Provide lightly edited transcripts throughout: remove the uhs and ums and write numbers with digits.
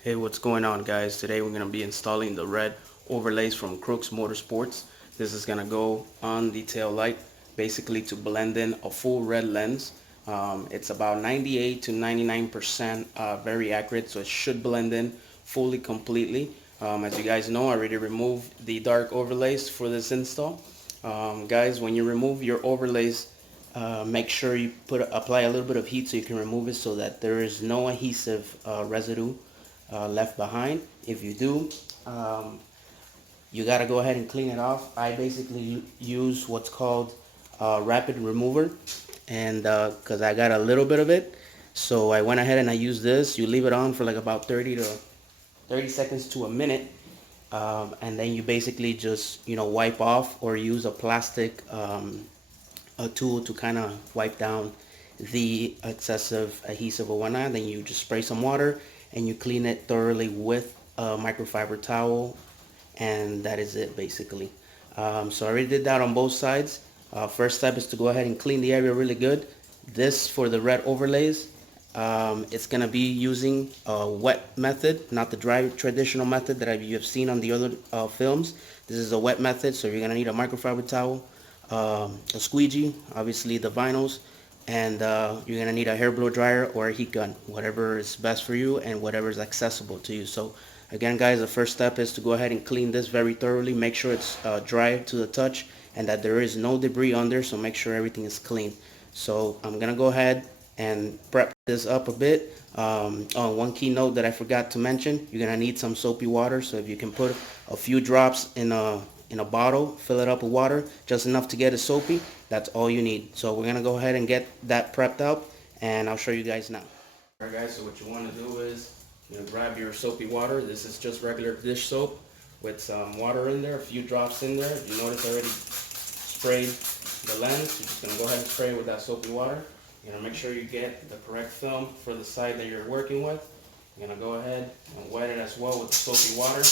Hey, what's going on, guys? Today we're going to be installing the red overlays from CruxMotorsports. This is going to go on the tail light, basically to blend in a full red lens. It's about 98 to 99% very accurate, so it should blend in fully, completely. As you guys know, I already removed the dark overlays for this install. Guys, when you remove your overlays, make sure you apply a little bit of heat so you can remove it so that there is no adhesive residue left behind. If you do, you got to go ahead and clean it off. I basically use what's called rapid remover, and because I got a little bit of it, so I went ahead and I used this. You leave it on for like about 30 seconds to a minute, and then you basically just wipe off or use a plastic a tool to kind of wipe down the excessive adhesive or whatnot. Then you just spray some water and you clean it thoroughly with a microfiber towel, and that is it basically. So I already did that on both sides. First step is to go ahead and clean the area really good. This for the red overlays, it's going to be using a wet method, not the dry traditional method that you have seen on the other films. This is a wet method, so you're going to need a microfiber towel, a squeegee, obviously the vinyls, and you're going to need a hair blow dryer or a heat gun, whatever is best for you and whatever is accessible to you. So again, guys, the first step is to go ahead and clean this very thoroughly. Make sure it's dry to the touch and that there is no debris under, so make sure everything is clean. So I'm going to go ahead and prep this up a bit. One key note that I forgot to mention, you're going to need some soapy water, so if you can put a few drops in a bottle, fill it up with water, just enough to get it soapy, that's all you need. So we're going to go ahead and get that prepped up, and I'll show you guys now. Alright guys, so what you want to do is grab your soapy water. This is just regular dish soap with some water in there, a few drops in there. You notice I already sprayed the lens. You're just going to go ahead and spray it with that soapy water. Make sure you get the correct film for the side that you're working with. You're going to go ahead and wet it as well with the soapy water.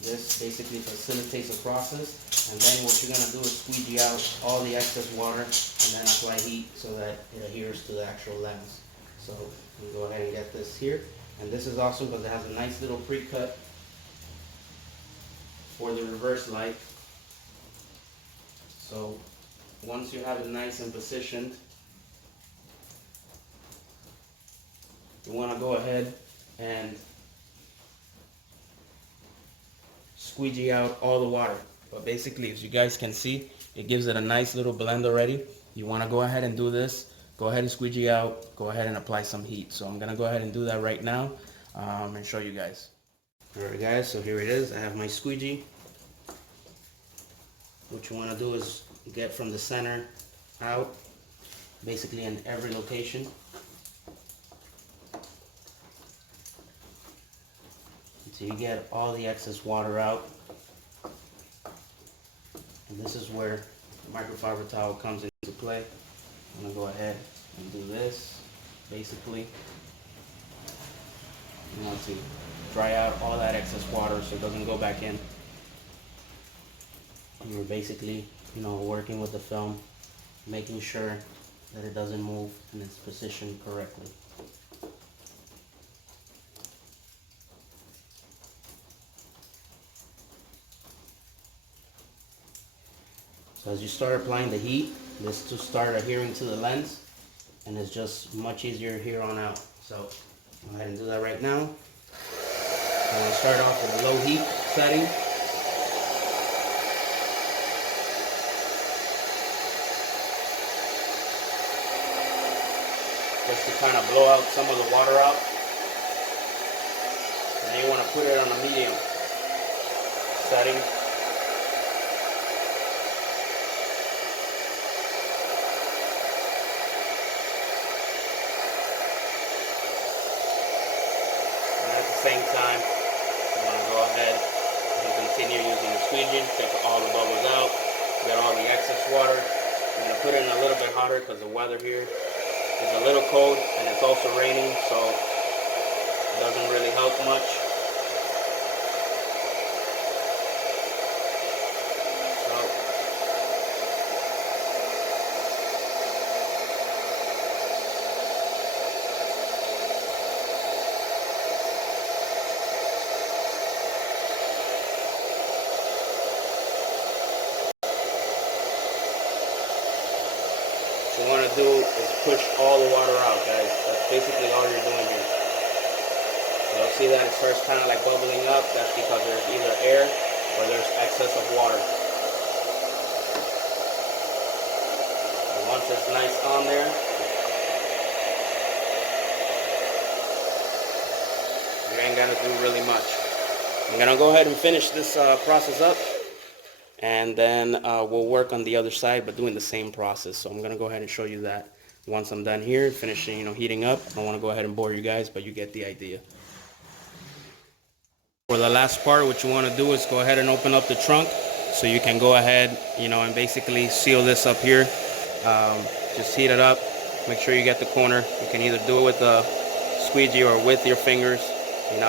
This basically facilitates the process, and then what you're going to do is squeegee out all the excess water and then apply heat so that it adheres to the actual lens. So you can go ahead and get this here, and this is awesome because it has a nice little pre-cut for the reverse light. So once you have it nice and positioned, you want to go ahead and squeegee out all the water. But basically, as you guys can see, it gives it a nice little blend already. You want to go ahead and do this. Go ahead and squeegee out. Go ahead and apply some heat. So I'm going to go ahead and do that right now and show you guys. Alright guys, so here it is. I have my squeegee. What you want to do is get from the center out, basically in every location. So you get all the excess water out. And this is where the microfiber towel comes into play. I'm going to go ahead and do this. Basically, you want to dry out all that excess water so it doesn't go back in. And you're basically, working with the film, making sure that it doesn't move and it's positioned correctly. So as you start applying the heat, this to start adhering to the lens, and it's just much easier here on out. So go ahead and do that right now. I'm going to start off with a low heat setting. Just to kind of blow out some of the water out. And then you want to put it on a medium setting. Same time, you want to go ahead and continue using the squeegee, take all the bubbles out, get all the excess water. I'm going to put it in a little bit hotter because the weather here is a little cold and it's also raining, so it doesn't really help much. push all the water out, guys. That's basically all you're doing here. You'll see that it starts kind of like bubbling up. That's because there's either air or there's excess of water. And once it's nice on there, you ain't gonna do really much. I'm gonna go ahead and finish this process up, and then we'll work on the other side, but doing the same process. So I'm gonna go ahead and show you that once I'm done here, finishing, heating up. I don't want to go ahead and bore you guys, but you get the idea. For the last part, what you want to do is go ahead and open up the trunk, so you can go ahead, and basically seal this up here. Just heat it up. Make sure you get the corner. You can either do it with a squeegee or with your fingers, and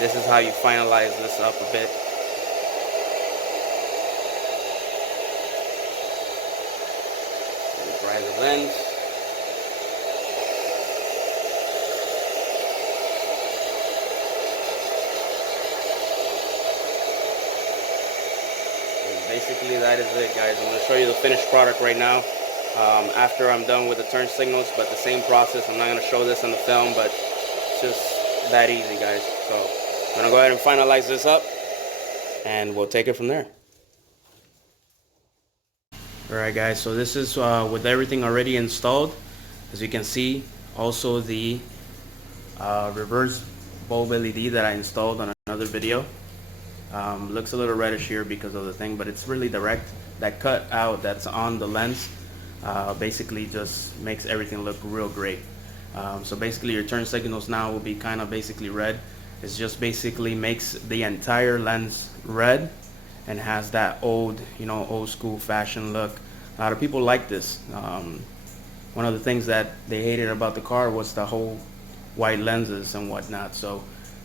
this is how you finalize this up a bit. Dry the lens. And basically that is it, guys. I'm going to show you the finished product right now after I'm done with the turn signals, but the same process. I'm not going to show this on the film, but it's just that easy, guys. So I'm going to go ahead and finalize this up, and we'll take it from there. Alright guys, so this is with everything already installed. As you can see, also the reverse bulb LED that I installed on another video. Looks a little reddish here because of the thing, but it's really direct. That cut out that's on the lens basically just makes everything look real great. So basically your turn signals now will be kind of basically red. It just basically makes the entire lens red and has that old, old school fashion look. A lot of people like this. One of the things that they hated about the car was the whole white lenses and whatnot. So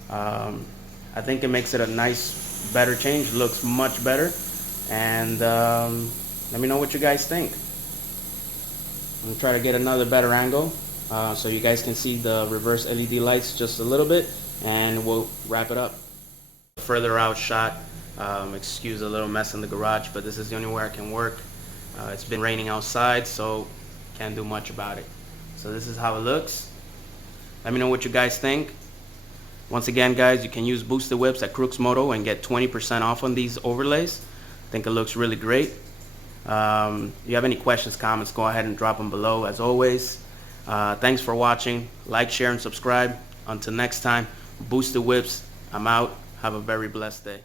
I think it makes it a nice, better change. Looks much better. And let me know what you guys think. I'm gonna try to get another better angle so you guys can see the reverse LED lights just a little bit, and we'll wrap it up. Further out shot. Excuse a little mess in the garage, but this is the only way I can work. It's been raining outside, so can't do much about it. So this is how it looks. Let me know what you guys think. Once again, guys, you can use Boosted Whips at CruxMoto and get 20% off on these overlays. I think it looks really great. If you have any questions, comments, go ahead and drop them below. As always, thanks for watching. Like, share, and subscribe. Until next time, Boosted Whips. I'm out. Have a very blessed day.